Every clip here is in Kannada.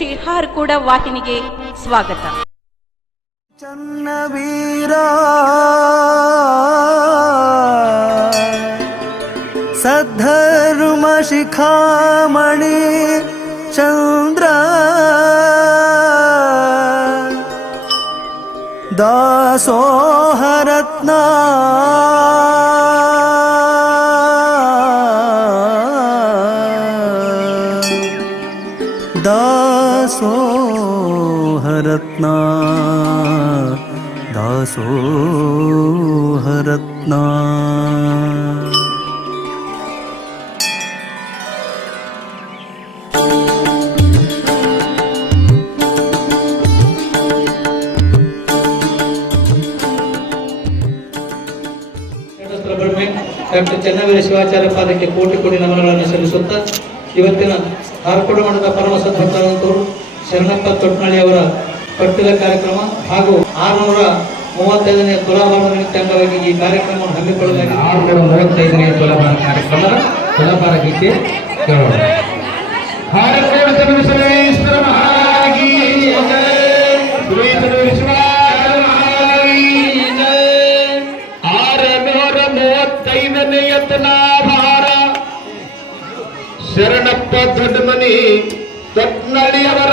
ಶ್ರೀ ಕೂಡ ವಾಹಿನಿಗೆ ಸ್ವಾಗತ. ಚನ್ನವೀರ ಸದ್ಧರ್ಮ ಶಿಖಾಮಣಿ ಚಂದ್ರ ದಾಸೋಹರತ್ನ ದಾಸೋಹರತ್ನ ದಾಸೋಹರತ್ನ ಡಾಕ್ಟರ್ ಚೆನ್ನವೀರ ಶಿವಾಚಾರ್ಯ ಪಾದಕ್ಕೆ ಕೋಟಿ ಕೋಟಿ ನಮನಗಳನ್ನು ಸಲ್ಲಿಸುತ್ತಾ ಇವತ್ತಿನ ಆರ್ಕೋಡು ಮಠದ ಪರಮ ಸದ್ಭಕ್ತರಂತವರು ಶರಣಪ್ಪ ತೊಟ್ನಳ್ಳಿ ಪಟ್ಟದ ಕಾರ್ಯಕ್ರಮ ಹಾಗೂ ಆರುನೂರ ಮೂವತ್ತೈದನೇ ತುಲಾಭಾರ ನಿಮಿತ್ತ ಅಂಗವಾಗಿ ಈ ಕಾರ್ಯಕ್ರಮವನ್ನು ಹಮ್ಮಿಕೊಳ್ಳಲಾಗಿದೆ. ಆರುನೂರ ಮೂವತ್ತೈದನೇ ತುಲಾಭಾರ ಕಾರ್ಯಕ್ರಮ ತುಲಾಭಾರ ಗೀತೆ ಕೇಳೋಣ. ಶರಣಪ್ಪ ದೊಡ್ಡಮನಿ ತೊಟ್ನಳ್ಳಿಯವರ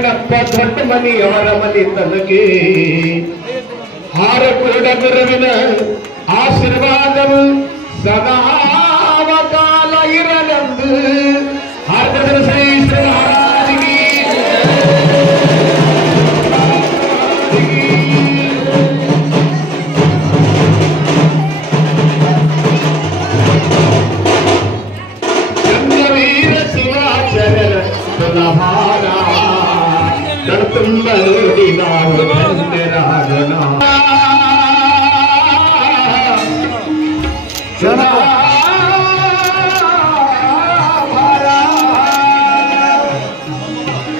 ಶರಣಪ್ಪ ದೊಡ್ಡ ಮನಿಯವರ ಮನಿ ತನಗೆ. ಹಾರಕೂಡ ಗುರುವಿನ ಆಶೀರ್ವಾದವು ಸದಾ ಕಾಲ ಇರಲೆಂದು.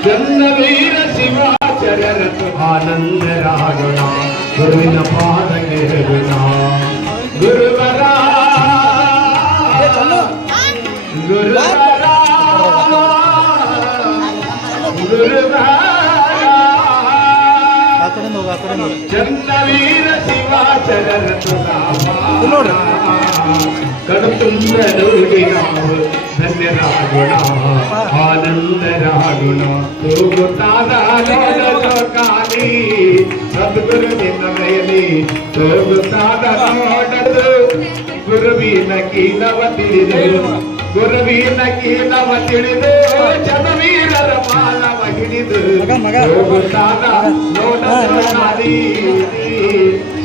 ಚಂದ್ರವೀರ ಶಿವಾಚರಣ ಆನಂದರಾಗೋಣ ಗುರುವಿನ ಪಾದಕ್ಕೆ ಹೇಳೋಣ ಗುರುವರ ಗುರುವರ ಆ ಕಡೆ ಹೋಗ ಆ ಕಡೆ ಹೋಗ ಚಂದವೀರ ಶಿವಾಚರಣ ಕಡುತುಂಬ ನೋಡಿ ನಾವು ಧನ್ಯರಾಗೋಣ ಆನಂದರಾಗೋಣ ಹೋಗುತ್ತಾದ ಕಾಲಿ ಸದ್ಗುರು ನಿನ್ನ ಮೈಲಿ ಹೋಗುತ್ತಾದ ನೋಡದು ಗುರುವಿನ ಕೀಲವ ತಿಳಿದು ಗುರುವಿನ ಕೀಲವ ತಿಳಿದು ಜನವೀರರ ಮಾನವ ಹಿಡಿದು ಮಗ, ಮಗ.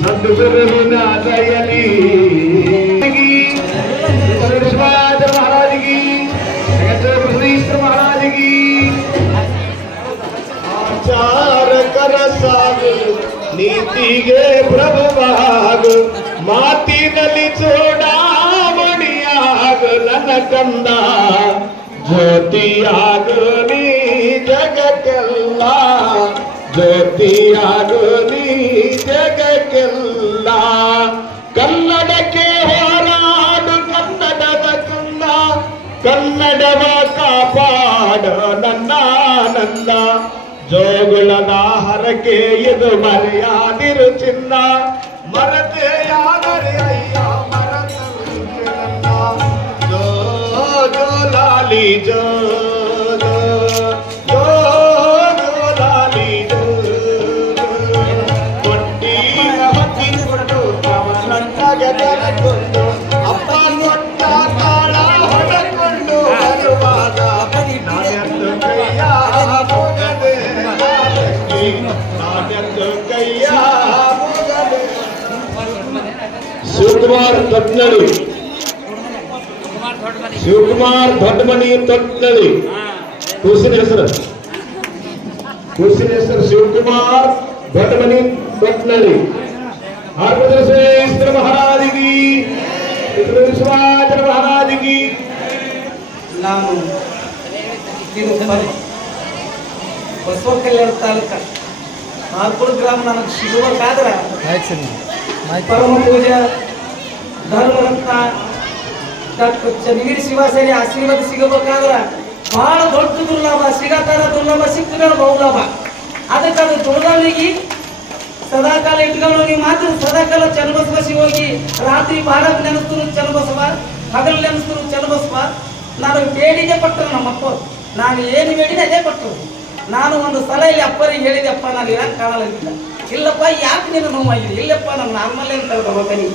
ಹೋಗುತ್ತಾದ ನೋಡದು ಕಾಲಿ ಸದ್ಗುರುವಿನ ದಯಲಿ ಶಿವಾಜ ಮಹಾರಾಜಿಗೆ ಜಗದೀಶ್ವರ ಮಹಾರಾಜಿಗೆ ಆಚಾರಕರ ಸಾಗು ನೀತಿಗೆ ಪ್ರಭುವಾಗು ಮಾತಿನಲ್ಲಿ ಚೂಡಾಮಣಿಯಾಗು ನನ್ನ ಕಂದ ಜ್ಯೋತಿಯಾಗು ನೀ ಜಗಕ್ಕೆಲ್ಲ ಜ್ಯೋತಿಯಾಗು ನೀ ಜಗಕ್ಕೆಲ್ಲ ಕನ್ನಡಕ್ಕೆ ಹೋರಾಡು ಕನ್ನಡದ ಕಂದ ಕನ್ನಡವ ಕಾಪಾಡ ನನ್ನ ಆನಂದ. ಜೋಗುಳದ ಹರಕೆ ಇದು ಮರೆಯಾದಿರು ಚಿನ್ನ. ಮರತೆ ಯಾದರೆ ಅಯ್ಯ ಮರತು. ಜೋ ಜೋ ಲಾಲಿ ಜೋ, ಶಿವಕುಮಾರ್ ತೊಟ್ನಳ್ಳಿ ಶಿವಕುಮಾರ್ ದೊಡ್ಡಮನಿ ತೊಟ್ನಳ್ಳಿ ಕೂಸಿನ ಹೆಸರು ಕೂಸಿನ ಹೆಸರು ಶಿವಕುಮಾರ್ ದೊಡ್ಡಮನಿ ತೊಟ್ನಳ್ಳಿ ಆರ್ಭದ್ರೇಶ್ವರ ಮಹಾರಾಜಿಗಿ ವಿಶ್ವಾಚರ ಮಹಾರಾಜಿಗಿ ನಾನು ಇದು ಬರೀ ಬಸವ ಕಲ್ಯಾಣ ತಾಲೂಕ ನಾಲ್ಕುಳ ಗ್ರಾಮ ನನಗೆ ಸಿಗುಬೇಕಾದ್ರೆ ಆಯ್ತು ಸರಿ ಪರಮ ಪೂಜಾ ಧರ್ಮರತ್ನ ಡಾಕ್ಟರ್ ಚನ್ನಗಿರಿ ಶಿವಾಸೇನೆ ಆಶೀರ್ವಾದ ಸಿಗಬೇಕಾದ್ರೆ ಬಹಳ ದೊಡ್ಡ ದುರ್ಲಾಭ, ಸಿಗತಾರ ದುರ್ಲಭ ಸಿಕ್ಕಗಳ ಬಹುಲಾಭ. ಅದಕ್ಕೆ ಅದು ಸದಾ ಸದಾಕಾಲ ಇಟ್ಕೊಂಡು ಹೋಗಿ ಮಾತ್ರ ಸದಾಕಾಲ ಚನ್ನಬಸವ ಹೋಗಿ ರಾತ್ರಿ ಬಾಡಕ್ ನೆನೆಸ್ತರು ಚನ್ನಬಸವ, ಹಗಲು ನೆನೆಸ್ತರು ಚನ್ನಬಸವ. ನಾನು ಬೇಡಿಗೆ ಪಟ್ಟರು ನಮ್ಮ ಅಪ್ಪ ನಾನು ಏನು ಬೇಡಿದೆ ಅದೇ ಪಟ್ಟರು. ನಾನು ಒಂದು ಸಲ ಇಲ್ಲಿ ಅಪ್ಪರಿಗೆ ಹೇಳಿದೆ, ಅಪ್ಪ, ನಾನು ಇರಕ್ಕೆ ಕಾಣಲಿಲ್ಲ. ಇಲ್ಲಪ್ಪ, ಯಾಕೆ ನೀನು ನೋವಾಗಿದೆ ಇಲ್ಲಪ್ಪ ನಮ್ಮ ನಾರ್ಮಲ್ ಅಂತ ದವಾಖಾನಿ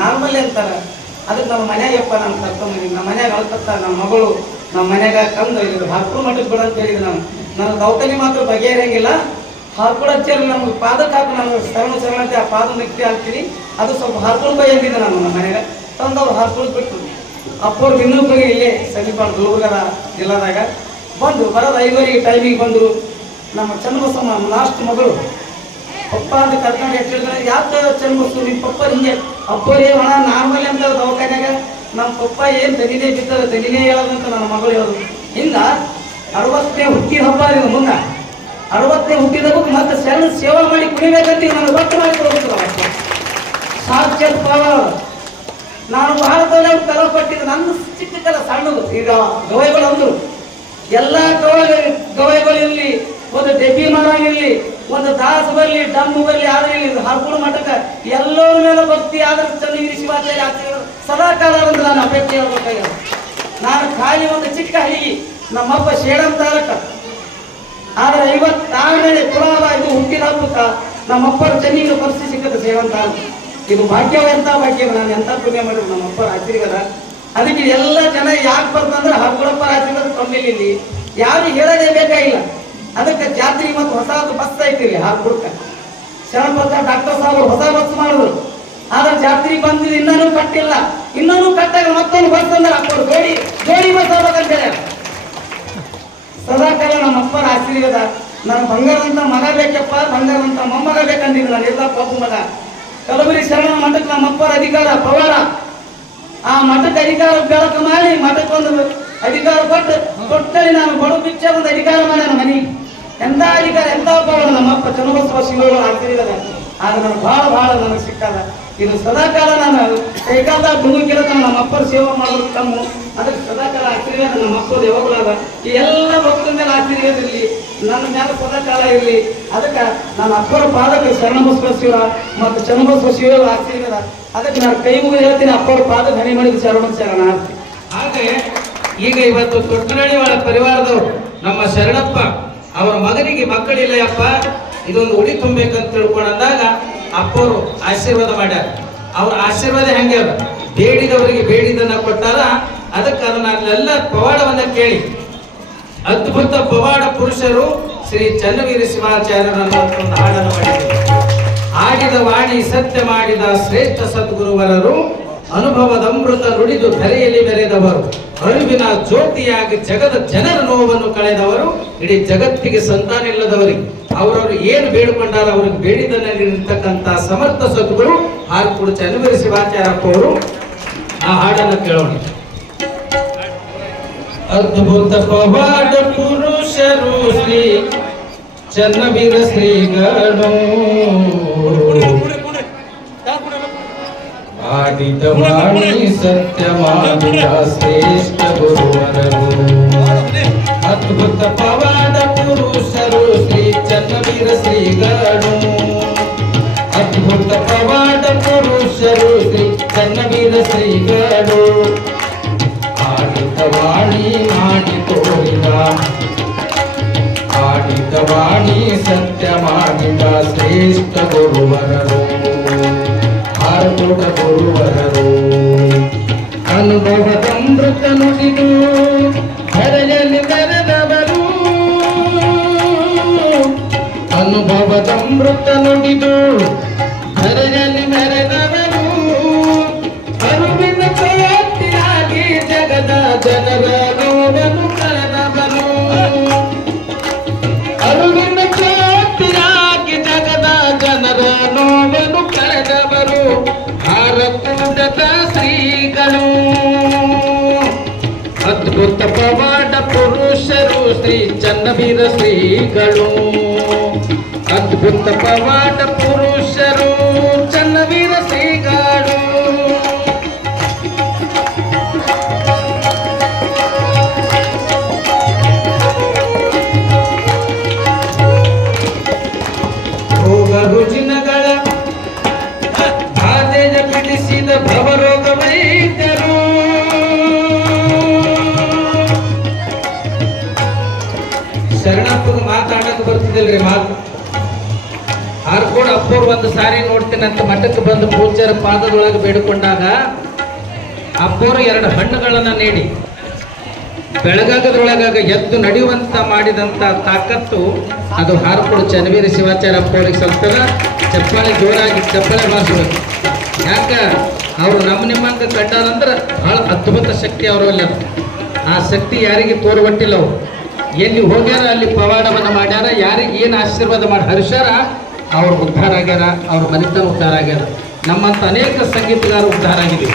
ನಾರ್ಮಲ್ ಅಂತಾರೆ. ಅದಕ್ಕೆ ನಮ್ಮ ಮನ್ಯಾಗಪ್ಪ ನಾನು ಕರ್ಕೊಂಬಂದಿನಿ. ನಮ್ಮ ಮನ್ಯಾಗ ಅಳ್ತತ್ತ ನಮ್ಮ ಮಗಳು, ನಮ್ಮ ಮನ್ಯಾಗ ಕಂದು ಇದು ಹಾರ್ಪುಡ್ ಮಟ್ಟಕ್ಕೆ ಬಿಡ ಅಂತ ಹೇಳಿದ್ರು ನಾವು ನನ್ನ ದೌತನಿ ಮಾತ್ರ ಬಗೆಹರಿಯಂಗಿಲ್ಲ. ಇರೋಂಗಿಲ್ಲ ಹಚ್ಚೇರಿ ನಮ್ಗೆ ಪಾದಕ್ಕೆ ಹಾಕಿ ನಾನು ಶರಣ ಸರಣ ಆ ಪಾದ ನಿಕ್ತಿ ಹಾಕ್ತೀನಿ. ಅದು ಸ್ವಲ್ಪ ಹಾರ್ಕೊಂಡು ಬೈ ಅಂದಿದ್ದೆ ನಾನು ನಮ್ಮ ಮನೆಯಾಗ. ತಂದು ಅವ್ರು ಹಾರ್ಕುಳ ಬಿಟ್ಟು ಅಪ್ಪವ್ರು ಇನ್ನೂ ಹೋಗಿ ಇಲ್ಲೇ ಸಮೀಪ ಗುಲ್ಬರ್ಗದ ಜಿಲ್ಲಾದಾಗ ಬಂದು ಬರೋದು ಐವರಿಗೆ ಟೈಮಿಗೆ ಬಂದರು. ನಮ್ಮ ಚನ್ನಬಸಮ್ಮ ಲಾಸ್ಟ್ ಮಗಳು. ಪಪ್ಪ ಅಂತ ಕರ್ಕೊಂಡು ಹೇಳಿದ್ರೆ ಯಾಕೆ ಚರ್ಮಸ್ತು ನಿಮ್ಮ ಪಪ್ಪ ಹಿಂಗೆ ಅಪ್ಪರೇ ಒಣ ನಾರ್ಮಲ್ ಅಂತ ದವಾಖಾನ್ಯಾಗ. ನಮ್ಮ ಪಪ್ಪ ಏನು ತನಿನೇ ಬಿತ್ತದ ತನಿನೇ ಹೇಳೋದಂತ ನನ್ನ ಮಗಳು ಹೇಳೋದು. ಹಿಂಗ ಅರವತ್ತನೇ ಹುಟ್ಟಿದ ಹಬ್ಬ ಇದು ಮುಂದೆ. ಅರವತ್ತನೇ ಹುಟ್ಟಿದಾಗ ಮತ್ತೆ ಸಣ್ಣ ಸೇವಾ ಮಾಡಿ ಕುಡಿಬೇಕಂತ ನನಗೆ ಒಟ್ಟು ಮಾಡಿ ಕೊಡ್ಬೇಕು ಸಾಕ್ಷಾತ್ ನಾನು ಭಾರತದಲ್ಲಿ ಅವ್ರು ಕಲ ಪಟ್ಟಿದ್ದು ನನ್ನ ಚಿಕ್ಕ ಕಲ ಸಣ್ಣದು. ಈಗ ಗವಾಯಿಗಳು ಅಂದರು. ಎಲ್ಲ ಗವಾಯಿ ಗವಾಯಿಗಳು ಇರಲಿ ಒಂದು ಡೆಬ್ಬಿ ಮರ ಇರಲಿ, ಒಂದು ದಾಸ ಬರಲಿ, ಡಮ್ಮು ಬರಲಿ, ಆದ್ರೆ ಇಲ್ಲಿ ಹರ್ಕುಳ ಮಠಕ್ಕ ಎಲ್ಲರ ಮೇಲೆ ಭಕ್ತಿ ಆದ್ರೆ ಚನ್ನಗಿರಿ ಶಿವಾಚಾರ್ಯ ಆಗ್ತಿದ್ರು ಸದಾ ಕಾಲ ನಾನು ಅಪೇಕ್ಷೆ ಹೇಳ್ಬೇಕಾಗ್ಯದ. ನಾನು ಖಾಲಿ ಒಂದು ಚಿಕ್ಕ ಹಳ್ಳಿ ನಮ್ಮಪ್ಪ ಶೇಡಂ ತಾರಕ. ಆದ್ರೆ ಐವತ್ತಾರನೇ ಪುರಾಣ ಇದು ಹುಟ್ಟಿದ ಹಬ್ಬಕ್ಕ ನಮ್ಮಪ್ಪರ ಚೆನ್ನಿಗೆ ಪರಿಸ್ಥಿತಿ ಸಿಕ್ಕದ ಸೇವಂತ ಇದು ಭಾಗ್ಯವ ಎಂತ ಭಾಗ್ಯ, ನಾನು ಎಂತ ಪುಣ್ಯ ಮಾಡಿದ್ರು ನಮ್ಮಪ್ಪರ ಆಶೀರ್ವಾದ. ಅದಕ್ಕೆ ಎಲ್ಲ ಜನ ಯಾಕೆ ಬರ್ತಂದ್ರೆ ಹಬ್ಬಳಪ್ಪರ ಆಶೀರ್ವಾದ ಕಮ್ಮಿಲಿ ಯಾರು ಹೇಳದೇ ಬೇಕಾಗಿಲ್ಲ. ಅದಕ್ಕೆ ಜಾತ್ರೆ ಮತ್ತು ಹೊಸ ಬಸ್ ಐತಿರಿ ಹುಡುಕ ಶರಣಪತ್ರ ಡಾಕ್ಟರ್ ಸಾಹೇಬ್ ಹೊಸ ಬಸ್ ಮಾಡಿದ್ರು. ಆದ್ರೆ ಜಾತ್ರೆ ಬಂದಿದ್ದು ಇನ್ನೂ ಕಟ್ಟಿಲ್ಲ. ಇನ್ನೂ ಕಟ್ಟಾಗ ಮತ್ತೊಂದು ಬಸ್ ಅಂದ್ರೆ ಹಾಕೋರು ಜೋಡಿ ಜೋಡಿ ಬಸ್ ಹೋಗ್ಬೇಕಂತೇಳಿ ಸದಾಕಾಲ ನಮ್ಮ ಅಪ್ಪರ ಆಶೀರ್ವಾದ, ನನ್ನ ಬಂಗಾರಂತ ಮಗ ಬೇಕಪ್ಪ ಬಂಗಾರಂತ ಮೊಮ್ಮಗ ಬೇಕಂದಿದ್ದು ನಾನು ಎಲ್ಲ ಪಾಪು ಮಗ. ಕಲಬುರಿ ಶರಣ ಮಠಕ್ಕೆ ನಮ್ಮ ಅಪ್ಪರ ಅಧಿಕಾರ, ಪವಾಡ. ಆ ಮಠಕ್ಕೆ ಅಧಿಕಾರ ಬೆಳಕು ಮಾಡಿ ಮಠಕ್ಕೊಂದು ಅಧಿಕಾರ ಕೊಟ್ಟು, ಕೊಟ್ಟಲ್ಲಿ ನಾನು ಬಡ ಪಿಚ್ಚ ಒಂದು ಅಧಿಕಾರ ಮಾಡ್ಯಾನ ಮನಿ ಎಂತ ಎಂತ ಪವಾಡ ನಮ್ಮ ಅಪ್ಪ ಚನ್ನಬಸವ ಶಿವಗಳು ಆಶೀರ್ವಾದ ಆದ್ರೆ ನನಗೆ ಭಾಳ ಭಾಳ ನನಗೆ ಸಿಕ್ಕಲ್ಲ ಇದು ಸದಾಕಾಲ ನಾನು ಕೈಕಾಲ ದುಡುಕಿರ ನಮ್ಮ ಅಪ್ಪರ ಸೇವೆ ಮಾಡೋದು ತಮ್ಮ. ಅದಕ್ಕೆ ಸದಾಕಾಲ ಆಶೀರ್ವಾದ ನಮ್ಮ ಅಪ್ಪ ದೇವಗಳಾದ. ಈ ಎಲ್ಲ ಭಕ್ತರ ಮೇಲೆ ಇರಲಿ ನನ್ನ ಮೇಲೆ ಸದಾಕಾಲ ಇರಲಿ. ಅದಕ್ಕೆ ನನ್ನ ಅಪ್ಪರ ಪಾದಕ್ಕೆ ಶರಣಬಸವ ಶಿವ ಮತ್ತು ಚನ್ನಬಸವ ಶಿವ ಆಶೀರ್ವಾದ ಅದಕ್ಕೆ ನಾನು ಕೈ ಮುಗಿದು ಹೇಳ್ತೀನಿ ಅಪ್ಪರ ಪಾದ ಹನಿ ಮಾಡಿದ ಶರಣ ಶರಣ ಆಗ್ತೀನಿ ಹಾಗೆ, ಈಗ ಇವತ್ತು ತೊಟ್ಟನಳ್ಳಿ ಅವರ ಪರಿವಾರದವರು ನಮ್ಮ ಶರಣಪ್ಪ ಅವರ ಮಗನಿಗೆ ಮಕ್ಕಳಿಲ್ಲ ಅಪ್ಪ ಇದೊಂದು ಉಡಿ ತುಂಬಬೇಕಂತ ತಿಳ್ಕೊಂಡಂದಾಗ ಅಪ್ಪರು ಆಶೀರ್ವಾದ ಮಾಡ್ಯಾರ. ಅವ್ರ ಆಶೀರ್ವಾದ ಹೆಂಗೆ ಬೇಡಿದವರಿಗೆ ಬೇಡಿದನ್ನ ಕೊಟ್ಟಾರ, ಅದಕ್ಕೆ ಅದನ್ನ ಅಲ್ಲೆಲ್ಲ ಪವಾಡವನ್ನ ಕೇಳಿ. ಅದ್ಭುತ ಪವಾಡ ಪುರುಷರು ಶ್ರೀ ಚನ್ನವೀರ ಶಿವಾಚಾರ್ಯರನ್ನು ಹಾಡನ್ನು ಮಾಡಿದ್ದಾರೆ ಆಡಿದ ವಾಣಿ ಸತ್ಯ ಮಾಡಿದ ಶ್ರೇಷ್ಠ ಸದ್ಗುರುವರರು ಅನುಭವದ ಅಮೃತ ನುಡಿದು ಧರೆಯಲ್ಲಿ ಮೆರೆದವರು ಅರಿವಿನ ಜ್ಯೋತಿಯಾಗಿ ಜಗದ ಜನರ ನೋವನ್ನು ಕಳೆದವರು. ಇಡೀ ಜಗತ್ತಿಗೆ ಸಂತಾನ ಇಲ್ಲದವರಿಗೆ. ಅವರವರು ಏನು ಬೇಡಿಕೊಂಡಾರ ಅವ್ರಿಗೆ ಬೇಡಿದನ್ನ ನೀಡಿರ್ತಕ್ಕಂಥ ಸಮರ್ಥ ಸದ್ಗುರು ಚನ್ನವೀರ ಶಿವಾಚಾರ್ಯಪ್ಪ ಅವರು. ಆ ಹಾಡನ್ನು ಕೇಳೋಣ. ಅದ್ಭುತ ಪವಾಡ ಪುರುಷರು ಶ್ರೀ ಚನ್ನವೀರ ಶ್ರೀಗಳು. ಆಡಿದ ವಾಣಿ ಸತ್ಯ ಮಾಡಿದ ಶ್ರೇಷ್ಠ ಗುರುವರರು. ಅದ್ಭುತ ಪವಾಡ ಪುರುಷರು ಶ್ರೀ ಚನ್ನವೀರ ಶ್ರೀಗಳು. ಅದ್ಭುತ ಪವಾಡ ಪುರುಷರು ಶ್ರೀ ಚನ್ನವೀರ ಶ್ರೀಗಳು. ಆಡಿದ ವಾಣಿ ಮಾಡಿ ತೋರಿದ. ಆಡಿದ ಗುರುವರರು ಹಾರ್ಕೊಡ ಗುರುವರರು ಅನುಭವದಮೃತ ನುಡಿದು ಹರೆಯಲ್ಲಿ ಬೆರೆದವರು ಅನುಭವದಮೃತ ನುಡಿದು ಶ್ರೀಗಳು ಅದ್ಭುತ ಪವಾಡ ಪುರುಷರು ನೋಡ್ತೀನಂತ ಮಠಕ್ಕೆ ಬಂದು ಪೂಜ್ಯರ ಪಾದದೊಳಗೆ ಬೇಡಿಕೊಂಡಾಗ ಅಪ್ಪೋರು ಎರಡು ಹಣ್ಣುಗಳನ್ನು ನೀಡಿ. ಬೆಳಗಾಗದ್ರೊಳಗಾಗ ಎದ್ದು ನಡೆಯುವಂತ ಮಾಡಿದಂತ ತಾಕತ್ತು ಅದು ಹಾರ್ಕೊಡು ಚನ್ನವೀರ ಶಿವಾಚಾರ್ಯ ಅಪ್ಪವ್ರಿಗೆ ಸಲ್ತದ ಚಪ್ಪಾಳೆ ಜೋರಾಗಿ ಚಪ್ಪಾಳೆ ಬಾರಿಸಬೇಕು ಯಾಕ? ಅವರು ನಮ್ಮ ನಿಮ್ಮಂಗ ಕಂಡಾರಂದ್ರೆ ಬಹಳ ಅದ್ಭುತ ಶಕ್ತಿ ಅವರಲ್ಲಿ ಆ ಶಕ್ತಿ ಯಾರಿಗೆ ತೋರ್ಬಟ್ಟಿಲ್ಲ ಅವರು. ಎಲ್ಲಿ ಹೋಗ್ಯಾರ, ಅಲ್ಲಿ ಪವಾಡವನ್ನು ಮಾಡ್ಯಾರ, ಯಾರಿಗೆ ಏನು ಆಶೀರ್ವಾದ ಮಾಡಿ ಹರಿಸ್ಯಾರ ಅವ್ರು ಉದ್ಧಾರ ಆಗ್ಯಾರ, ಅವ್ರ ಮನೆತನ ಉದ್ಧಾರ ಆಗ್ಯಾರ. ನಮ್ಮಂತ ಅನೇಕ ಸಂಗೀತಗಾರರು ಉದ್ಧಾರ ಆಗಿದೆ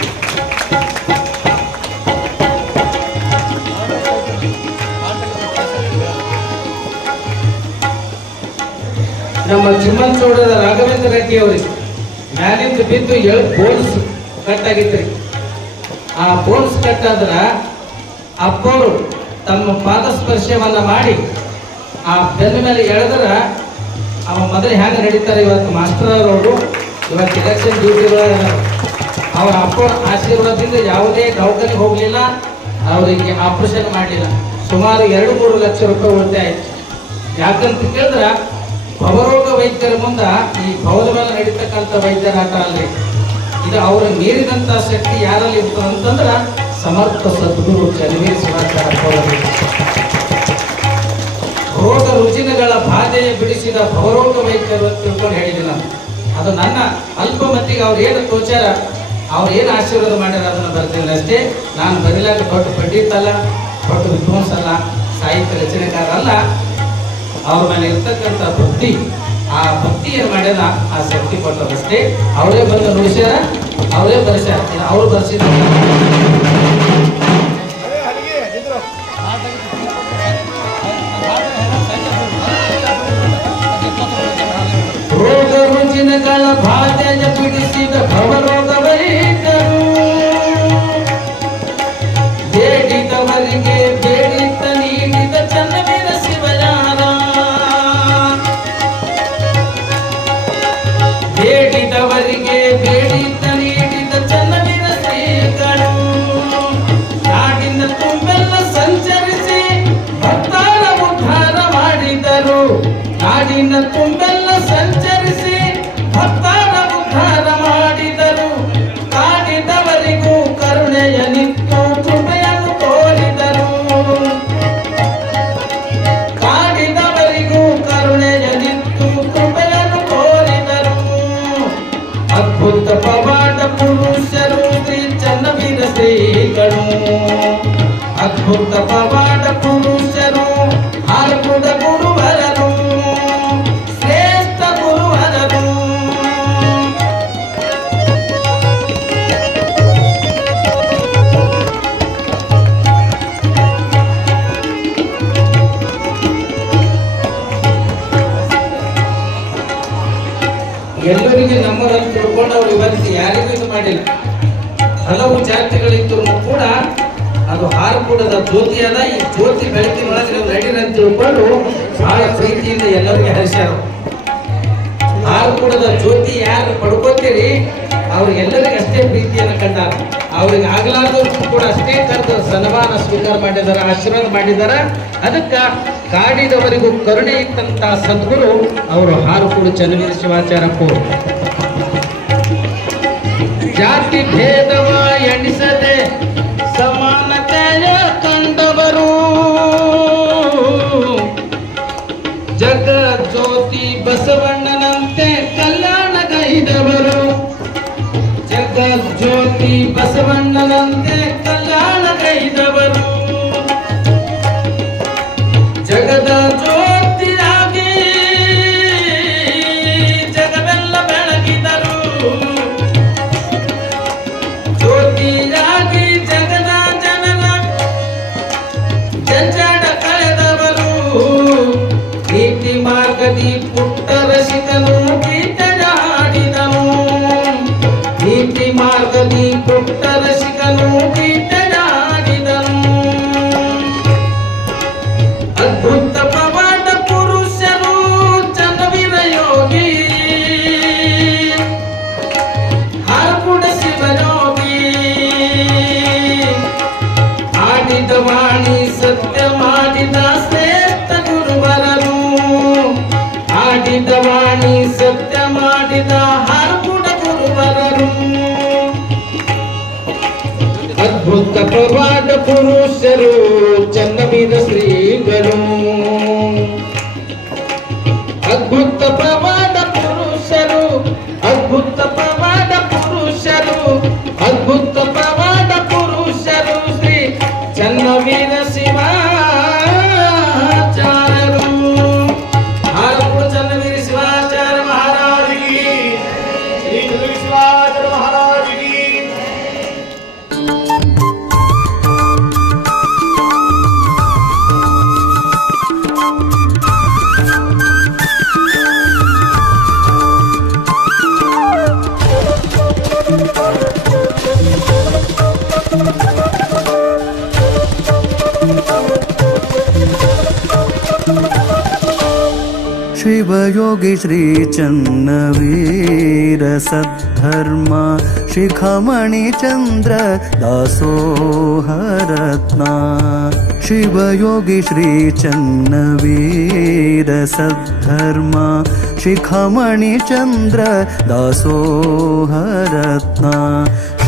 ನಮ್ಮ ಚಿಮ್ಮನಚೌಡದ ರಾಘವೇಂದ್ರ ರೆಡ್ಡಿ ಅವರಿಗೆ ಮ್ಯಾಲಿಂದ ಬಿದ್ದು ಎಳ್ ಬೋನ್ಸ್ ಕಟ್ ಆಗಿತ್ರಿ. ಆ ಬೋನ್ಸ್ ಕಟ್ಟಾದ್ರ ಅಪ್ಪವರು ತಮ್ಮ ಪಾದ ಸ್ಪರ್ಶವನ್ನ ಮಾಡಿ ಆ ಬೆನ್ನ ಮೇಲೆ ಎಳೆದ್ರ ಅವ ಮೊದಲು ಹೆಂಗೆ ನಡೀತಾರೆ ಇವತ್ತು ಮಾಸ್ಟರ್ ಅವರು? ಇವತ್ತು ಎಲೆಕ್ಷನ್ ಡ್ಯೂಟಿಗಳ ಅವರ ಅಪ್ಪ ಆಶೀರ್ವಾದದಿಂದ ಯಾವುದೇ ದವಾಖಾನೆ ಹೋಗಲಿಲ್ಲ, ಅವರಿಗೆ ಆಪರೇಷನ್ ಮಾಡಲಿಲ್ಲ. ಸುಮಾರು ಎರಡು ಮೂರು ಲಕ್ಷ ರೂಪಾಯಿ ಉಳಿತಾಯ ಆಯ್ತು. ಯಾಕಂತ ಕೇಳಿದ್ರೆ, ಭವರೋಗ ವೈದ್ಯರ ಮುಂದೆ ಈ ಭವದ ಮೇಲೆ ನಡೀತಕ್ಕಂಥ ವೈದ್ಯರಾಟ ಅಲ್ಲಿ ಇದು ಅವರ ಮೀರಿದಂಥ ಶಕ್ತಿ ಯಾರಲ್ಲಿ ಇತ್ತು ಅಂತಂದ್ರೆ ಸಮರ್ಥ ಸದ್ಗುರು ಚನ್ವೀರ್ ಶಿವಾಚಾರ್ಯ. ರೋಗ ರುಜಿನಗಳ ಬಾಧೆಯ ಬಿಡಿಸಿದ ಭವರೋಗ ವೈದ್ಯರು ತಿಳ್ಕೊಂಡು ಹೇಳಿದೆ ನಾನು ಅದು ನನ್ನ ಅಲ್ಪ ಮತ್ತಿಗೆ ಅವ್ರು ಏನು ತೋಚಾರ ಅವ್ರು ಏನು ಆಶೀರ್ವಾದ ಮಾಡ್ಯಾರ ಅದನ್ನು ಬರ್ತೀನಿ ಅಷ್ಟೇ. ನಾನು ಬರೀಲಾಕ ದೊಡ್ಡ ಪಂಡಿತ ಅಲ್ಲ, ದೊಡ್ಡ ವಿದ್ವಾಂಸ ಅಲ್ಲ, ಸಾಹಿತ್ಯ ರಚನೆಕಾರ ಅಲ್ಲ. ಅವ್ರ ಮೇಲೆ ಇರ್ತಕ್ಕಂಥ ಭಕ್ತಿ, ಆ ಭಕ್ತಿ ಏನು ಮಾಡ್ಯಾರ ಆ ಶಕ್ತಿ ಕೊಟ್ಟದಷ್ಟೇ ಅವರೇ ಬಂದು ನುಡಿಸ್ಯಾರ ಅವರೇ ಬರ್ಸ್ಯಾರ. ಅವ್ರು ಬರ್ಸಿದ ಅದ್ಭುತ ಪವಾಡ ಪುರುಷರು, ಅದ್ಭುತ ಶ್ರೇಷ್ಠ ಎಲ್ಲರಿಗೆ ನಮ್ಮನ್ನು ತಿಳ್ಕೊಂಡು ಇವತ್ತು ಯಾರಿಗೂ ಇದು ಮಾಡಿಲ್ಲ. ಹಲವು ಜಾತಿಗಳಿದ್ದರೂ ಕೂಡ ಅದು ಹಾರುಕೂಡದ ಜ್ಯೋತಿ ಅದ ಈ ಜ್ಯೋತಿ ಬೆಳಕಿನೊಳಗೆ ನೀವು ನಡೀರಿ ಅಂತ ತಿಳ್ಕೊಂಡು ಬಹಳ ಪ್ರೀತಿಯಿಂದ ಎಲ್ಲರಿಗೂ ಹರಿಸ್ಯಾರ. ಹಾರುಕೂಡದ ಜ್ಯೋತಿ ಯಾರು ಪಡ್ಕೋತೀರಿ? ಅವ್ರಿಗೆಲ್ಲರಿಗೆ ಅಷ್ಟೇ ಪ್ರೀತಿಯನ್ನು ಕಂಡಾರ. ಅವ್ರಿಗೆ ಆಗ್ಲಾರ್ದವ್ರಿಗೂ ಕೂಡ ಅಷ್ಟೇ ಕರೆದು ಸನ್ಮಾನ ಸ್ವೀಕಾರ ಮಾಡಿದಾರ, ಆಶೀರ್ವಾದ ಮಾಡಿದಾರ. ಅದಕ್ಕ ಕಾಡಿದವರಿಗೂ ಕರುಣೆ ಇತ್ತಂತ ಸದ್ಗುರು ಅವರು ಹಾರುಕೂಡು ಚನ್ನವೀರ ಶಿವಾಚಾರಕ್ಕೂ ಜಾತಿ ಭೇದವ ಎಣಿಸದೆ ಸಮಾನತೆಯ ಕಂಡವರು. ಜಗಜ್ಯೋತಿ ಬಸವಣ್ಣನಂತೆ ಕಲ್ಯಾಣಗೈದವರು. ಜಗಜ್ಯೋತಿ ಬಸವಣ್ಣನಂತೆ ಅದ್ಭುತ ಪ್ರವಾದ ಪುರುಷರು शिवयोगी श्रीचन्नवीरसद्धर्मा शिखमणिचन्द्र दासो हरत्ना शिवयोगी श्रीचन्नवीरसद्धर्मा शिखमणिचन्द्र दासो हरत्ना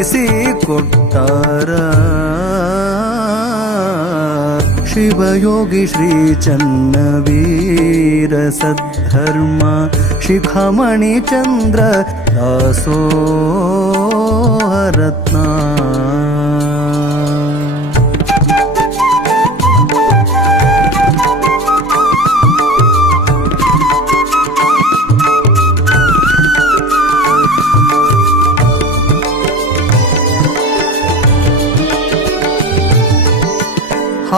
ತಿಳಿಸಿ ಕೊಟ್ಟಾರ ಶಿವಯೋಗಿ ಶ್ರೀ ಚನ್ನವೀರ ಸದ್ಧರ್ಮ ಶಿಖಮಣಿ ಚಂದ್ರ ದಾಸೋಹರತ್ನ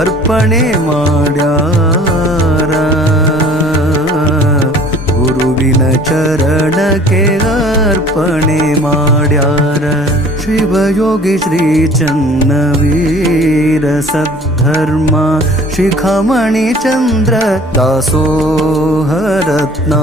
ಅರ್ಪಣೆ ಮಾಡ್ಯಾರ अर्पणे माड्यार गुरुविनचरणके अर्पणे माड्यार। शिवयोगी श्रीचन्न वीरसद्धर्मा श्रीखमणि चन्द्र दासोहरत्ना।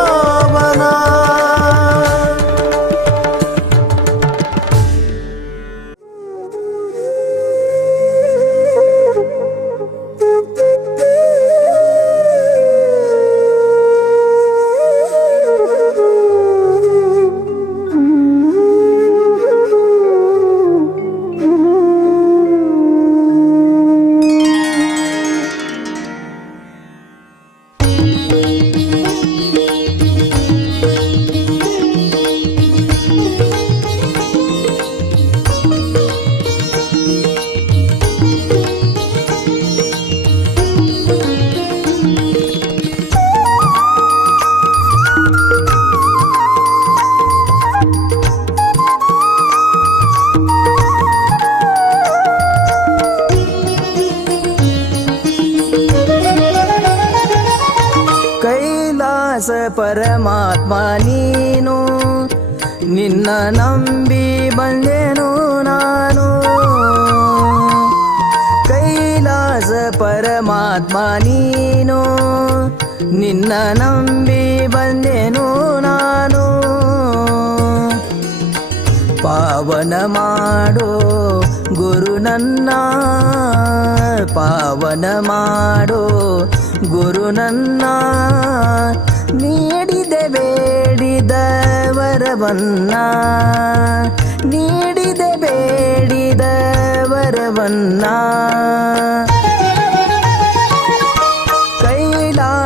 ಪರಮಾತ್ಮ ನೀನು. ನಿನ್ನ ನಂಬಿ ಬಂದೆನು ನಾನು. ಪಾವನ ಮಾಡೋ ಗುರು ನನ್ನ. ಪಾವನ ಮಾಡೋ ಗುರು ನನ್ನ. ನೀಡಿದೆ ಬೇಡಿದ ವರವನ್ನ ನೀಡಿದೆ ಬೇಡಿದ ವರವನ್ನ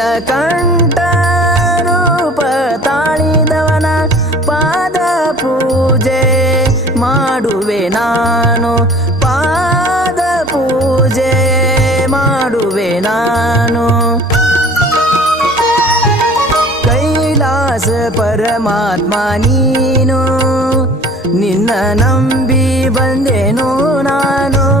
ನೀಲಕಂಠ ರೂಪ ತಾಳಿದವನ ಪಾದ ಪೂಜೆ ಮಾಡುವೆ ನಾನು. ಪಾದ ಪೂಜೆ ಮಾಡುವೆ ನಾನು. ಕೈಲಾಸ ಪರಮಾತ್ಮ ನೀನು. ನಿನ್ನ ನಂಬಿ ಬಂದೆನು ನಾನು.